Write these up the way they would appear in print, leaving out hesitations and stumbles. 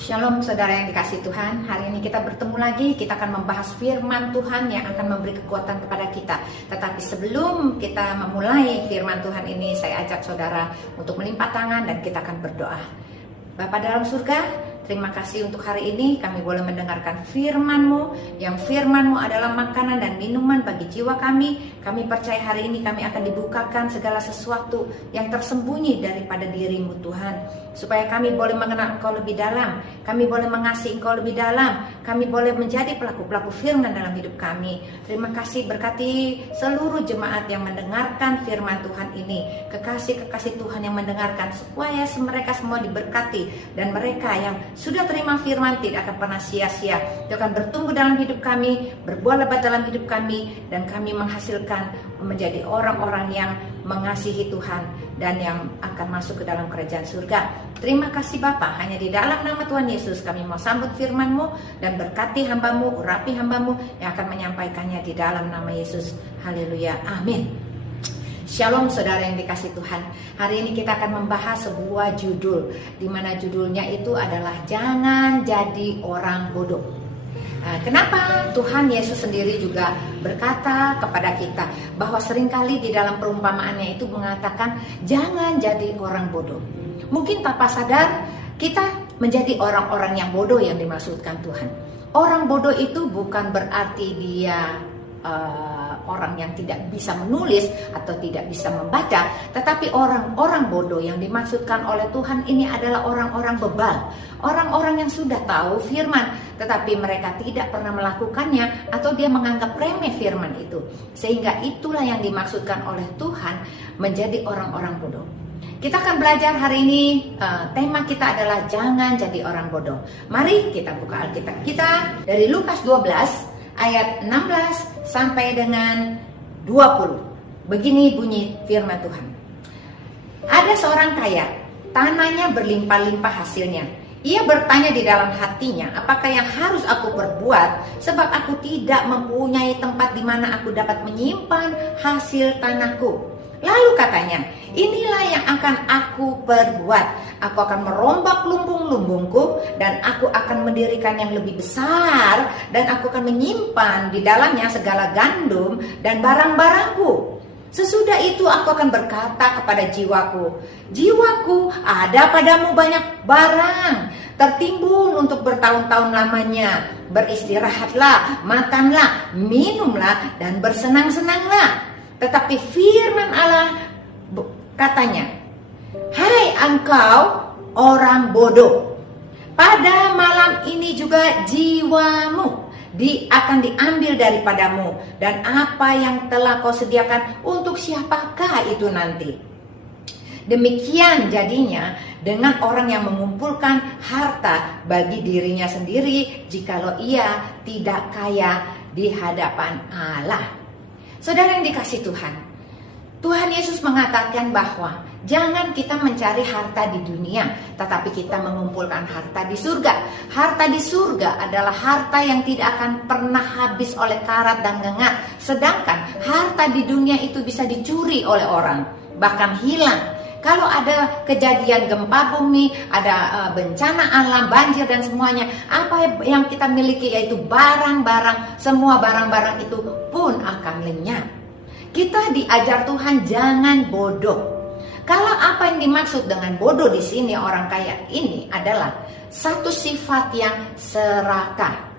Shalom saudara yang dikasihi Tuhan. Hari ini kita bertemu lagi. Kita akan membahas firman Tuhan yang akan memberi kekuatan kepada kita. Tetapi sebelum kita memulai firman Tuhan ini, saya ajak saudara untuk melimpah tangan dan kita akan berdoa. Bapa dalam surga, terima kasih untuk hari ini kami boleh mendengarkan firman-Mu, yang firman-Mu adalah makanan dan minuman bagi jiwa kami. Kami percaya hari ini kami akan dibukakan segala sesuatu yang tersembunyi daripada diri-Mu Tuhan, supaya kami boleh mengenal Engkau lebih dalam, kami boleh mengasihi Engkau lebih dalam, kami boleh menjadi pelaku-pelaku firman dalam hidup kami. Terima kasih, berkati seluruh jemaat yang mendengarkan firman Tuhan ini, kekasih-kekasih Tuhan yang mendengarkan, supaya mereka semua diberkati, dan mereka yang sudah terima firman tidak akan pernah sia-sia. Itu akan bertumbuh dalam hidup kami, berbuah lebat dalam hidup kami, dan kami menghasilkan menjadi orang-orang yang mengasihi Tuhan dan yang akan masuk ke dalam kerajaan surga. Terima kasih Bapa, hanya di dalam nama Tuhan Yesus kami mau sambut firman-Mu dan berkati hamba-Mu, urapi hamba-Mu yang akan menyampaikannya di dalam nama Yesus. Haleluya, amin. Shalom saudara yang dikasihi Tuhan. Hari ini kita akan membahas sebuah judul, di mana judulnya itu adalah jangan jadi orang bodoh. Kenapa Tuhan Yesus sendiri juga berkata kepada kita bahwa seringkali di dalam perumpamaannya itu mengatakan jangan jadi orang bodoh. Mungkin tanpa sadar kita menjadi orang-orang yang bodoh yang dimaksudkan Tuhan. Orang bodoh itu bukan berarti dia orang yang tidak bisa menulis atau tidak bisa membaca, tetapi orang-orang bodoh yang dimaksudkan oleh Tuhan ini adalah orang-orang bebal, orang-orang yang sudah tahu firman, tetapi mereka tidak pernah melakukannya atau dia menganggap remeh firman itu, sehingga itulah yang dimaksudkan oleh Tuhan menjadi orang-orang bodoh. Kita akan belajar hari ini, tema kita adalah jangan jadi orang bodoh. Mari kita buka Alkitab kita dari Lukas 12 ayat 16 sampai dengan 20. Begini bunyi firman Tuhan. Ada seorang kaya, tanahnya berlimpah-limpah hasilnya. Ia bertanya di dalam hatinya, apakah yang harus aku perbuat, sebab aku tidak mempunyai tempat di mana aku dapat menyimpan hasil tanahku. Lalu katanya, inilah yang akan aku perbuat. Aku akan merombak lumbung-lumbungku dan aku akan mendirikan yang lebih besar, dan aku akan menyimpan di dalamnya segala gandum dan barang-barangku. Sesudah itu aku akan berkata kepada jiwaku, jiwaku, ada padamu banyak barang, tertimbun untuk bertahun-tahun lamanya. Beristirahatlah, makanlah, minumlah, dan bersenang-senanglah. Tetapi firman Allah katanya, hai engkau orang bodoh, pada malam ini juga jiwamu akan diambil daripadamu, dan apa yang telah kau sediakan untuk siapakah itu nanti? Demikian jadinya dengan orang yang mengumpulkan harta bagi dirinya sendiri, jikalau ia tidak kaya di hadapan Allah. Saudara yang dikasihi Tuhan, Tuhan Yesus mengatakan bahwa jangan kita mencari harta di dunia, tetapi kita mengumpulkan harta di surga. Harta di surga adalah harta yang tidak akan pernah habis oleh karat dan ngengat. Sedangkan harta di dunia itu bisa dicuri oleh orang, bahkan hilang. Kalau ada kejadian gempa bumi, ada bencana alam, banjir dan semuanya, apa yang kita miliki yaitu barang-barang, semua barang-barang itu pun akan lenyap. Kita diajar Tuhan jangan bodoh. Kalau apa yang dimaksud dengan bodoh di sini orang kaya ini adalah satu sifat yang serakah.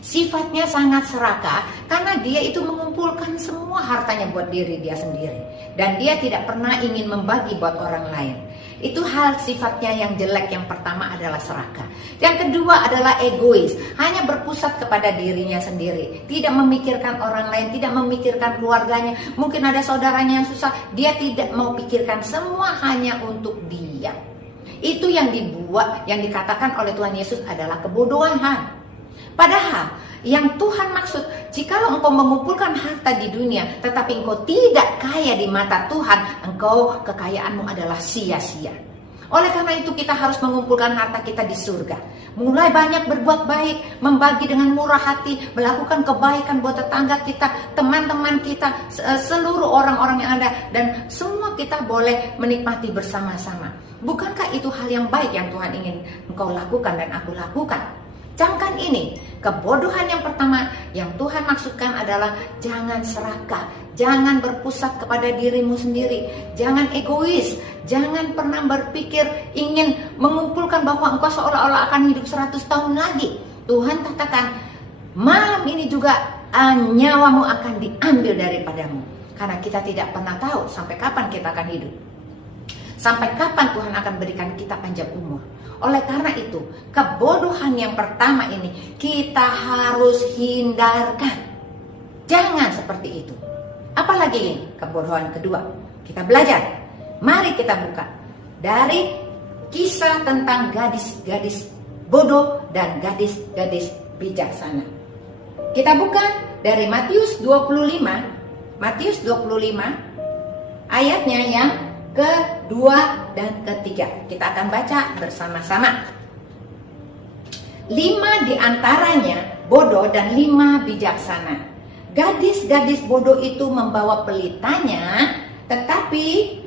Sifatnya sangat serakah karena dia itu mengumpulkan semua hartanya buat diri dia sendiri, dan dia tidak pernah ingin membagi buat orang lain. Itu hal sifatnya yang jelek. Yang pertama adalah serakah. Yang kedua adalah egois, hanya berpusat kepada dirinya sendiri, tidak memikirkan orang lain, tidak memikirkan keluarganya. Mungkin ada saudaranya yang susah, dia tidak mau pikirkan, semua hanya untuk dia. Itu yang dibuat, yang dikatakan oleh Tuhan Yesus adalah kebodohan. Padahal yang Tuhan maksud, jikalau engkau mengumpulkan harta di dunia tetapi engkau tidak kaya di mata Tuhan, engkau kekayaanmu adalah sia-sia. Oleh karena itu kita harus mengumpulkan harta kita di surga. Mulai banyak berbuat baik, membagi dengan murah hati, melakukan kebaikan buat tetangga kita, teman-teman kita, seluruh orang-orang yang ada, dan semua kita boleh menikmati bersama-sama. Bukankah itu hal yang baik yang Tuhan ingin engkau lakukan dan aku lakukan? Camkan ini, kebodohan yang pertama yang Tuhan maksudkan adalah jangan serakah, jangan berpusat kepada dirimu sendiri, jangan egois, jangan pernah berpikir ingin mengumpulkan bahwa engkau seolah-olah akan hidup 100 tahun lagi. Tuhan katakan, malam ini juga nyawamu akan diambil daripadamu. Karena kita tidak pernah tahu sampai kapan kita akan hidup, sampai kapan Tuhan akan berikan kita panjang umur. Oleh karena itu, kebodohan yang pertama ini kita harus hindarkan. Jangan seperti itu. Apalagi kebodohan kedua, kita belajar. Mari kita buka dari kisah tentang gadis-gadis bodoh dan gadis-gadis bijaksana. Kita buka dari Matius 25. Matius 25 ayatnya yang kedua dan ketiga. Kita akan baca bersama-sama. 5 diantaranya bodoh dan 5 bijaksana. Gadis-gadis bodoh itu membawa pelitanya, tetapi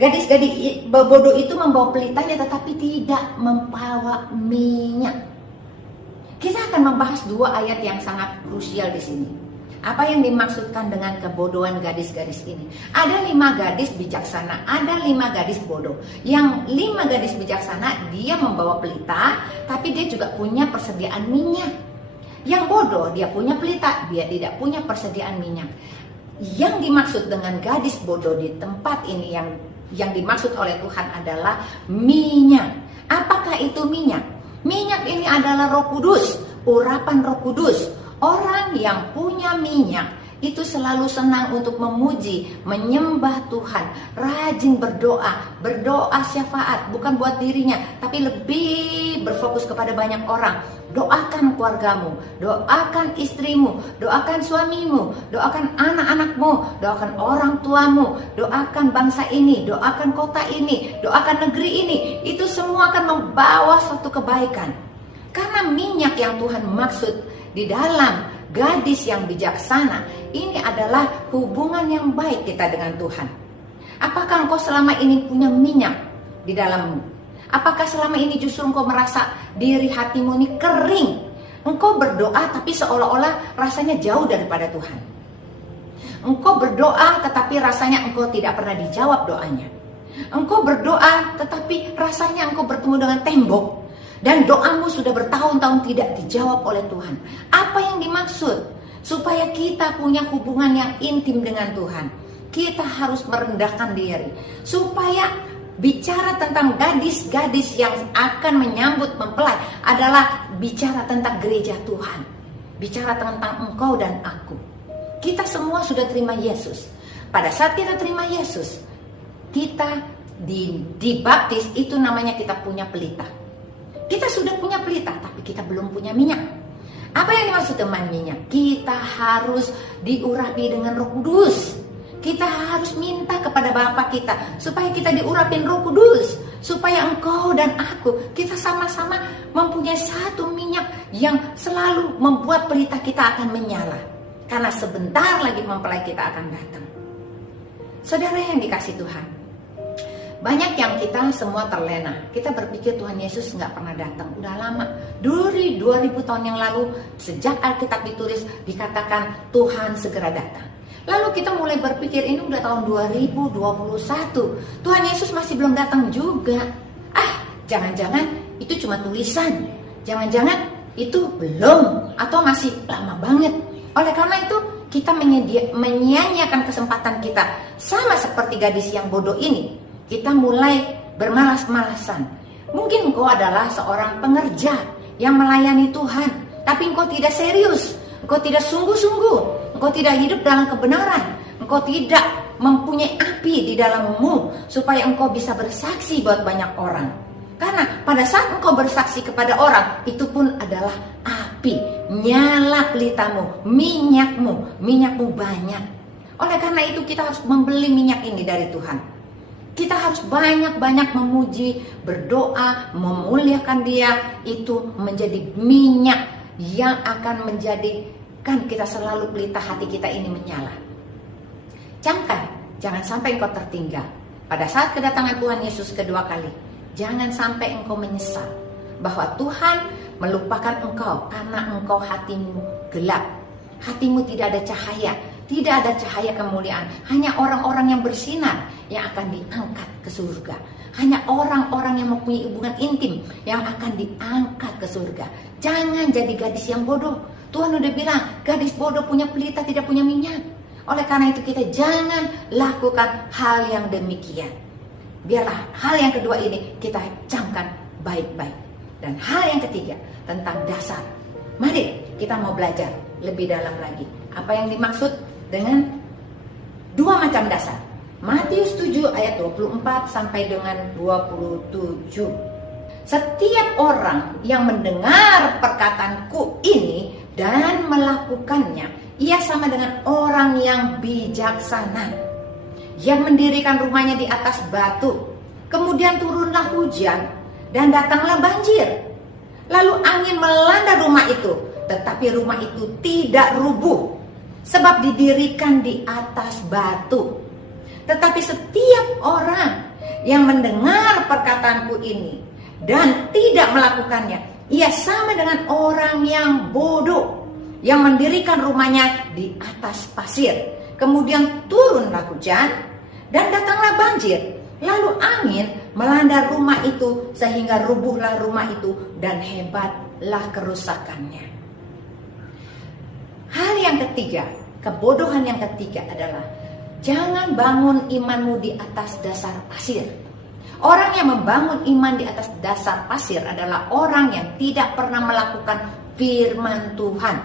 gadis-gadis bodoh itu membawa pelitanya tetapi tidak membawa minyak. Kita akan membahas 2 ayat yang sangat krusial di sini. Apa yang dimaksudkan dengan kebodohan gadis-gadis ini? Ada 5 gadis bijaksana, ada 5 gadis bodoh. Yang 5 gadis bijaksana dia membawa pelita, tapi dia juga punya persediaan minyak. Yang bodoh dia punya pelita, dia tidak punya persediaan minyak. Yang dimaksud dengan gadis bodoh di tempat ini yang dimaksud oleh Tuhan adalah minyak. Apakah itu minyak? Minyak ini adalah Roh Kudus, urapan Roh Kudus. Orang yang punya minyak itu selalu senang untuk memuji, menyembah Tuhan, rajin berdoa syafaat, bukan buat dirinya, tapi lebih berfokus kepada banyak orang. Doakan keluargamu, doakan istrimu, doakan suamimu, doakan anak-anakmu, doakan orang tuamu, doakan bangsa ini, doakan kota ini, doakan negeri ini. Itu semua akan membawa suatu kebaikan. Karena minyak yang Tuhan maksud di dalam gadis yang bijaksana ini adalah hubungan yang baik kita dengan Tuhan. Apakah engkau selama ini punya minyak di dalammu? Apakah selama ini justru engkau merasa diri hatimu ini kering? Engkau berdoa tapi seolah-olah rasanya jauh daripada Tuhan. Engkau berdoa tetapi rasanya engkau tidak pernah dijawab doanya. Engkau berdoa tetapi rasanya engkau bertemu dengan tembok. Dan doamu sudah bertahun-tahun tidak dijawab oleh Tuhan. Apa yang dimaksud? Supaya kita punya hubungan yang intim dengan Tuhan, kita harus merendahkan diri. Supaya bicara tentang gadis-gadis yang akan menyambut mempelai adalah bicara tentang gereja Tuhan. Bicara tentang engkau dan aku. Kita semua sudah terima Yesus. Pada saat kita terima Yesus, kita dibaptis, itu namanya kita punya pelita. Kita sudah punya pelita, tapi kita belum punya minyak. Apa yang dimaksud teman minyak? Kita harus diurapi dengan Roh Kudus. Kita harus minta kepada Bapa kita supaya kita diurapin Roh Kudus, supaya engkau dan aku kita sama-sama mempunyai satu minyak yang selalu membuat pelita kita akan menyala. Karena sebentar lagi mempelai kita akan datang. Saudara yang dikasih Tuhan, banyak yang kita semua terlena. Kita berpikir Tuhan Yesus nggak pernah datang. Udah lama. Dari 2000 tahun yang lalu, sejak Alkitab ditulis, dikatakan Tuhan segera datang. Lalu kita mulai berpikir ini udah tahun 2021. Tuhan Yesus masih belum datang juga. Jangan-jangan itu cuma tulisan. Jangan-jangan itu belum atau masih lama banget. Oleh karena itu, kita menyia-nyiakan kesempatan kita. Sama seperti gadis yang bodoh ini. Kita mulai bermalas-malasan. Mungkin engkau adalah seorang pengerja yang melayani Tuhan, tapi engkau tidak serius, engkau tidak sungguh-sungguh, engkau tidak hidup dalam kebenaran, engkau tidak mempunyai api di dalammu supaya engkau bisa bersaksi buat banyak orang. Karena pada saat engkau bersaksi kepada orang, itu pun adalah api, nyala pelitamu, minyakmu banyak. Oleh karena itu kita harus membeli minyak ini dari Tuhan. Kita harus banyak-banyak memuji, berdoa, memuliakan Dia. Itu menjadi minyak yang akan menjadikan kita selalu pelita hati kita ini menyala. Camkan, jangan sampai engkau tertinggal. pada saat kedatangan Tuhan Yesus kedua kali, jangan sampai engkau menyesal bahwa Tuhan melupakan engkau karena engkau hatimu gelap. Hatimu tidak ada cahaya, tidak ada cahaya kemuliaan. Hanya orang-orang yang bersinar yang akan diangkat ke surga. Hanya orang-orang yang mempunyai hubungan intim yang akan diangkat ke surga. Jangan jadi gadis yang bodoh. Tuhan udah bilang, gadis bodoh punya pelita tidak punya minyak. Oleh karena itu kita jangan lakukan hal yang demikian. Biarlah hal yang kedua ini kita camkan baik-baik. Dan hal yang ketiga tentang dasar. Mari kita mau belajar lebih dalam lagi. Apa yang dimaksud dengan dua macam dasar? Matius 7 ayat 24 sampai dengan 27. Setiap orang yang mendengar perkataanku ini dan melakukannya, ia sama dengan orang yang bijaksana, yang mendirikan rumahnya di atas batu. Kemudian turunlah hujan dan datanglah banjir. Lalu angin melanda rumah itu, tetapi rumah itu tidak rubuh, sebab didirikan di atas batu. Tetapi setiap orang yang mendengar perkataanku ini dan tidak melakukannya, ia sama dengan orang yang bodoh, yang mendirikan rumahnya di atas pasir. Kemudian turunlah hujan dan datanglah banjir. Lalu angin melanda rumah itu sehingga rubuhlah rumah itu dan hebatlah kerusakannya. Hal yang ketiga, kebodohan yang ketiga adalah jangan bangun imanmu di atas dasar pasir. Orang yang membangun iman di atas dasar pasir adalah orang yang tidak pernah melakukan firman Tuhan.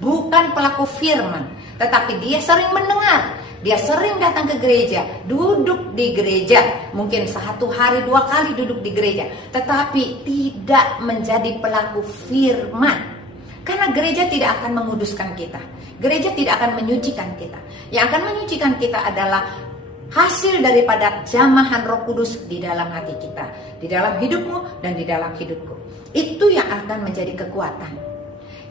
Bukan pelaku firman, tetapi dia sering mendengar. Dia sering datang ke gereja, duduk di gereja, mungkin 1 hari 2 kali duduk di gereja, tetapi tidak menjadi pelaku firman. Karena gereja tidak akan menguduskan kita. Gereja tidak akan menyucikan kita. Yang akan menyucikan kita adalah hasil daripada jamahan Roh Kudus di dalam hati kita, di dalam hidupmu dan di dalam hidupku. Itu yang akan menjadi kekuatan.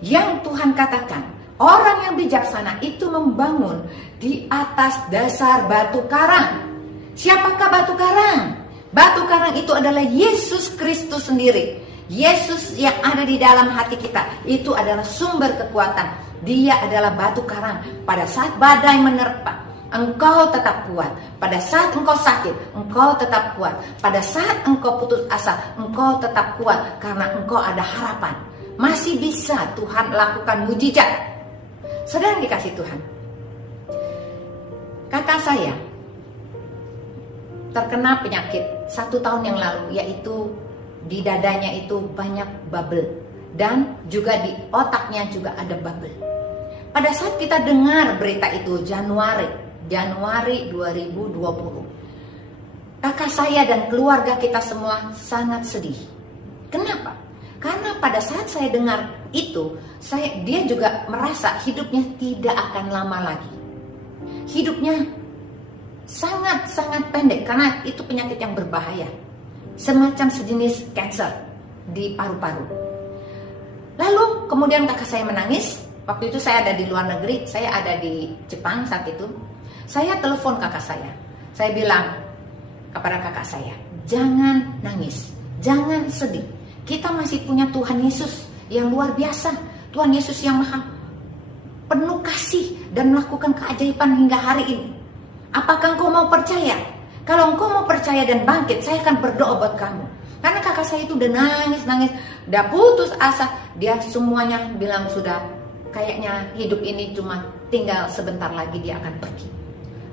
Yang Tuhan katakan, orang yang bijaksana itu membangun di atas dasar batu karang. Siapakah batu karang? Batu karang itu adalah Yesus Kristus sendiri. Yesus yang ada di dalam hati kita, itu adalah sumber kekuatan. Dia adalah batu karang. Pada saat badai menerpa, engkau tetap kuat. Pada saat engkau sakit, engkau tetap kuat. Pada saat engkau putus asa, engkau tetap kuat karena engkau ada harapan. Masih bisa Tuhan lakukan mujizat. Saudara dikasih Tuhan, kakak saya terkena penyakit 1 tahun yang lalu, yaitu di dadanya itu banyak bubble dan juga di otaknya juga ada bubble. Pada saat kita dengar berita itu Januari 2020, kakak saya dan keluarga kita semua sangat sedih. Kenapa? Karena pada saat saya dengar itu, dia juga merasa hidupnya tidak akan lama lagi. Hidupnya sangat-sangat pendek karena itu penyakit yang berbahaya. Semacam sejenis cancer di paru-paru. Lalu kemudian kakak saya menangis. Waktu itu saya ada di luar negeri, saya ada di Jepang saat itu. Saya telepon kakak saya. Saya bilang kepada kakak saya, jangan nangis, jangan sedih. Kita masih punya Tuhan Yesus yang luar biasa. Tuhan Yesus yang maha penuh kasih dan melakukan keajaiban hingga hari ini. Apakah engkau mau percaya? Kalau engkau mau percaya dan bangkit, saya akan berdoa buat kamu. Karena kakak saya itu udah nangis, udah putus asa. Dia semuanya bilang sudah kayaknya hidup ini cuma tinggal sebentar lagi dia akan pergi.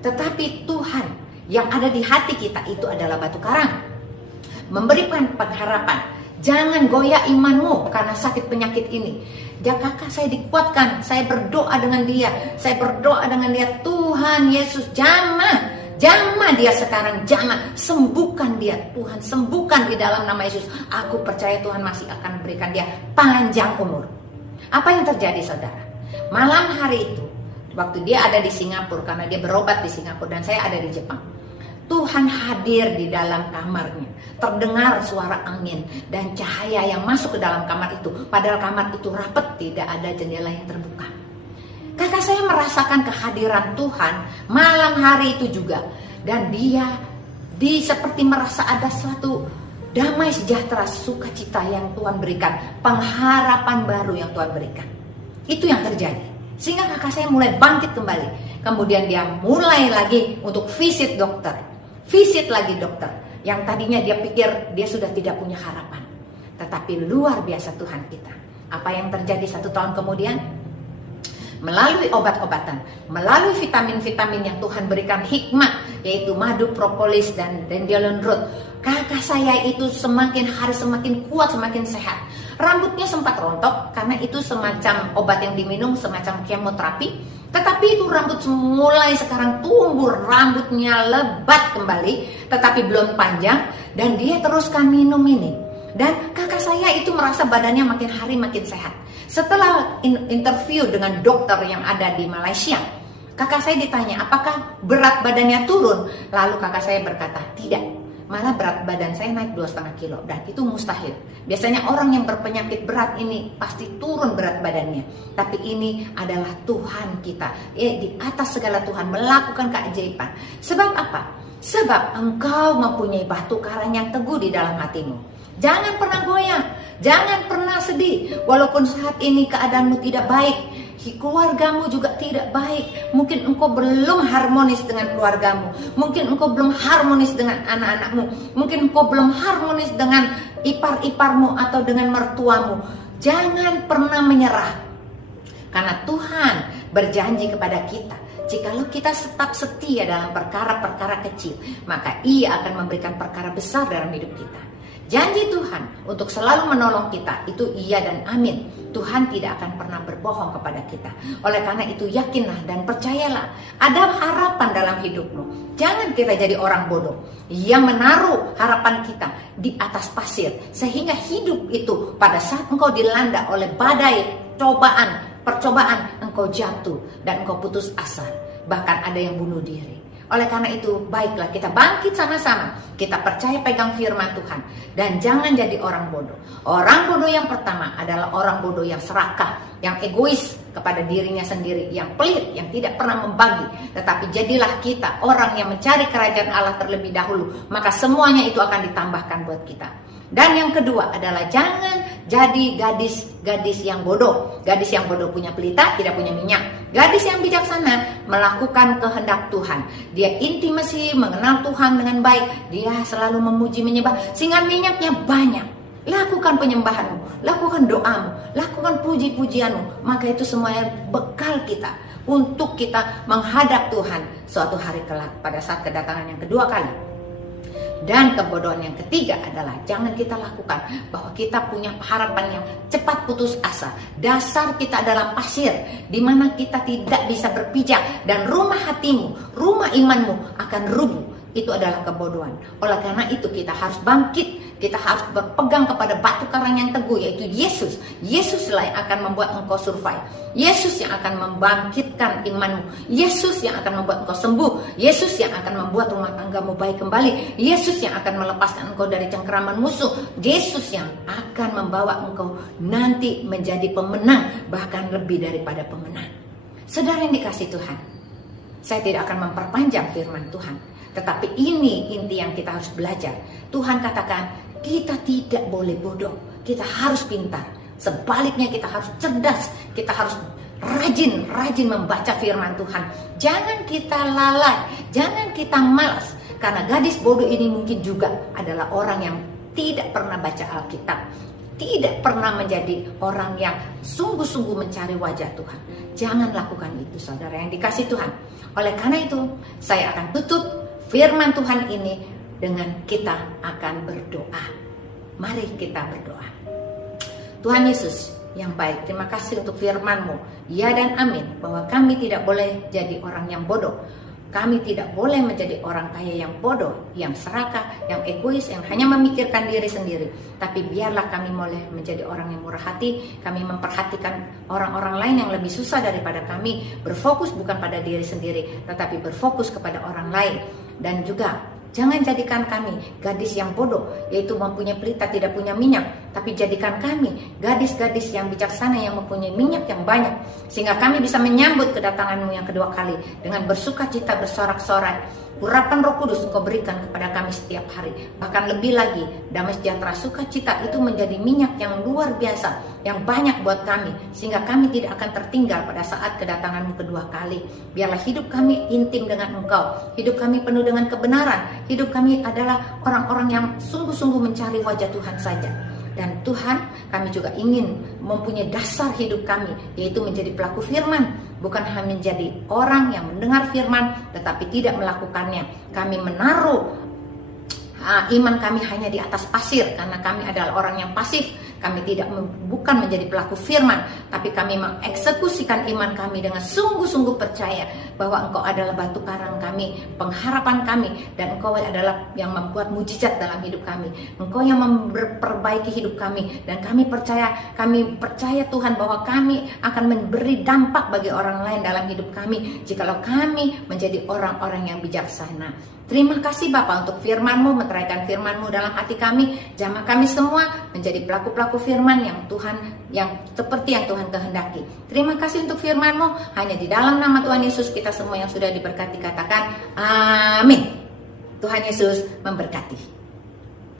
Tetapi Tuhan yang ada di hati kita itu adalah batu karang. Memberikan pengharapan. Jangan goyah imanmu karena sakit penyakit ini. Dia kakak saya dikuatkan. Saya berdoa dengan dia. Saya berdoa dengan dia. Tuhan Yesus jamah dia sekarang. Sembuhkan dia. Tuhan sembuhkan di dalam nama Yesus. Aku percaya Tuhan masih akan berikan dia panjang umur. Apa yang terjadi saudara? Malam hari itu, waktu dia ada di Singapura, karena dia berobat di Singapura dan saya ada di Jepang, Tuhan hadir di dalam kamarnya. Terdengar suara angin dan cahaya yang masuk ke dalam kamar itu. Padahal kamar itu rapat, tidak ada jendela yang terbuka. Kakak saya merasakan kehadiran Tuhan malam hari itu juga. Dan dia seperti merasa ada suatu damai, sejahtera, sukacita yang Tuhan berikan, pengharapan baru yang Tuhan berikan. Itu yang terjadi. Sehingga kakak saya mulai bangkit kembali. Kemudian dia mulai lagi untuk visit dokter. Visit lagi dokter. Yang tadinya dia pikir dia sudah tidak punya harapan. Tetapi luar biasa Tuhan kita. Apa yang terjadi 1 tahun kemudian? Melalui obat-obatan, melalui vitamin-vitamin yang Tuhan berikan hikmat, yaitu madu, propolis, dan dandelion root, kakak saya itu semakin hari semakin kuat, semakin sehat. Rambutnya sempat rontok karena itu semacam obat yang diminum, semacam kemoterapi. Tetapi itu rambut mulai sekarang tumbuh, rambutnya lebat kembali, tetapi belum panjang, dan dia teruskan minum ini. Dan kakak saya itu merasa badannya makin hari makin sehat. Setelah interview dengan dokter yang ada di Malaysia, kakak saya ditanya apakah berat badannya turun. Lalu kakak saya berkata tidak, malah berat badan saya naik 2,5 kilo. Dan itu mustahil. Biasanya orang yang berpenyakit berat ini pasti turun berat badannya. Tapi ini adalah Tuhan kita, di atas segala Tuhan melakukan keajaiban. Sebab apa? Sebab engkau mempunyai batu karang yang teguh di dalam hatimu. Jangan pernah goyang, jangan pernah sedih. Walaupun saat ini keadaanmu tidak baik, keluargamu juga tidak baik. Mungkin engkau belum harmonis dengan keluargamu. Mungkin engkau belum harmonis dengan anak-anakmu. Mungkin engkau belum harmonis dengan ipar-iparmu atau dengan mertuamu. Jangan pernah menyerah. Karena Tuhan berjanji kepada kita, jikalau kita tetap setia dalam perkara-perkara kecil, maka Ia akan memberikan perkara besar dalam hidup kita. Janji Tuhan untuk selalu menolong kita itu iya dan amin. Tuhan tidak akan pernah berbohong kepada kita. Oleh karena itu yakinlah dan percayalah, ada harapan dalam hidupmu. Jangan kita jadi orang bodoh yang menaruh harapan kita di atas pasir, sehingga hidup itu pada saat engkau dilanda oleh badai, percobaan, engkau jatuh dan engkau putus asa. Bahkan ada yang bunuh diri. Oleh karena itu, baiklah kita bangkit sama-sama. Kita percaya pegang firman Tuhan. Dan jangan jadi orang bodoh. Orang bodoh yang pertama adalah orang bodoh yang serakah, yang egois kepada dirinya sendiri, yang pelit, yang tidak pernah membagi. Tetapi jadilah kita orang yang mencari kerajaan Allah terlebih dahulu. Maka semuanya itu akan ditambahkan buat kita. Dan yang kedua adalah jangan jadi gadis yang bodoh. Gadis yang bodoh punya pelita, tidak punya minyak. Gadis yang bijaksana melakukan kehendak Tuhan. Dia intimasi, mengenal Tuhan dengan baik. Dia selalu memuji, menyembah, sehingga minyaknya banyak. Lakukan penyembahanmu, lakukan doamu, lakukan puji-pujianmu. Maka itu semuanya bekal kita untuk kita menghadap Tuhan suatu hari kelak pada saat kedatangan yang kedua kali. Dan kebodohan yang ketiga adalah jangan kita lakukan bahwa kita punya harapan yang cepat putus asa. Dasar kita adalah pasir di mana kita tidak bisa berpijak, dan rumah hatimu, rumah imanmu akan rubuh. Itu adalah kebodohan. Oleh karena itu kita harus bangkit. Kita harus berpegang kepada batu karang yang teguh, yaitu Yesus. Yesuslah yang akan membuat engkau survive. Yesus yang akan membangkitkan imanmu. Yesus yang akan membuat engkau sembuh. Yesus yang akan membuat rumah tanggamu baik kembali. Yesus yang akan melepaskan engkau dari cengkeraman musuh. Yesus yang akan membawa engkau nanti menjadi pemenang, bahkan lebih daripada pemenang. Saudara yang dikasihi Tuhan, saya tidak akan memperpanjang firman Tuhan, tetapi ini inti yang kita harus belajar. Tuhan katakan, kita tidak boleh bodoh, kita harus pintar. Sebaliknya kita harus cerdas, kita harus rajin membaca firman Tuhan. Jangan kita lalai, jangan kita malas. Karena gadis bodoh ini mungkin juga adalah orang yang tidak pernah baca Alkitab, tidak pernah menjadi orang yang sungguh-sungguh mencari wajah Tuhan. Jangan lakukan itu, saudara yang dikasihi Tuhan. Oleh karena itu, saya akan tutup firman Tuhan ini dengan kita akan berdoa. Mari kita berdoa. Tuhan Yesus yang baik, terima kasih untuk firman-Mu. Ya dan amin, bahwa kami tidak boleh jadi orang yang bodoh. Kami tidak boleh menjadi orang kaya yang bodoh, yang serakah, yang egois, yang hanya memikirkan diri sendiri. Tapi biarlah kami boleh menjadi orang yang murah hati. Kami memperhatikan orang-orang lain yang lebih susah daripada kami. Berfokus bukan pada diri sendiri, tetapi berfokus kepada orang lain. Dan juga jangan jadikan kami gadis yang bodoh, yaitu mempunyai pelita tidak punya minyak, tapi jadikan kami gadis-gadis yang bijaksana yang mempunyai minyak yang banyak, sehingga kami bisa menyambut kedatangan-Mu yang kedua kali dengan bersuka cita, bersorak-sorai. Urapan Roh Kudus Engkau berikan kepada kami setiap hari. Bahkan lebih lagi, damai sejahtera, sukacita itu menjadi minyak yang luar biasa, yang banyak buat kami, sehingga kami tidak akan tertinggal pada saat kedatangan-Mu kedua kali. Biarlah hidup kami intim dengan Engkau, hidup kami penuh dengan kebenaran, hidup kami adalah orang-orang yang sungguh-sungguh mencari wajah Tuhan saja. Dan Tuhan, kami juga ingin mempunyai dasar hidup kami, yaitu menjadi pelaku firman, bukan hanya menjadi orang yang mendengar firman tetapi tidak melakukannya. Kami menaruh iman kami hanya di atas pasir, karena kami adalah orang yang pasif. Kami bukan menjadi pelaku firman, tapi kami mengeksekusikan iman kami dengan sungguh-sungguh percaya bahwa Engkau adalah batu karang kami, pengharapan kami, dan Engkau adalah yang membuat mujizat dalam hidup kami. Engkau yang memperbaiki hidup kami, dan kami percaya Tuhan bahwa kami akan memberi dampak bagi orang lain dalam hidup kami jikalau kami menjadi orang-orang yang bijaksana. Terima kasih Bapa untuk firman-Mu, meteraikan firman-Mu dalam hati kami. Jamah kami semua menjadi pelaku-pelaku firman yang seperti yang Tuhan kehendaki. Terima kasih untuk firman-Mu. Hanya di dalam nama Tuhan Yesus kita semua yang sudah diberkati katakan amin. Tuhan Yesus memberkati.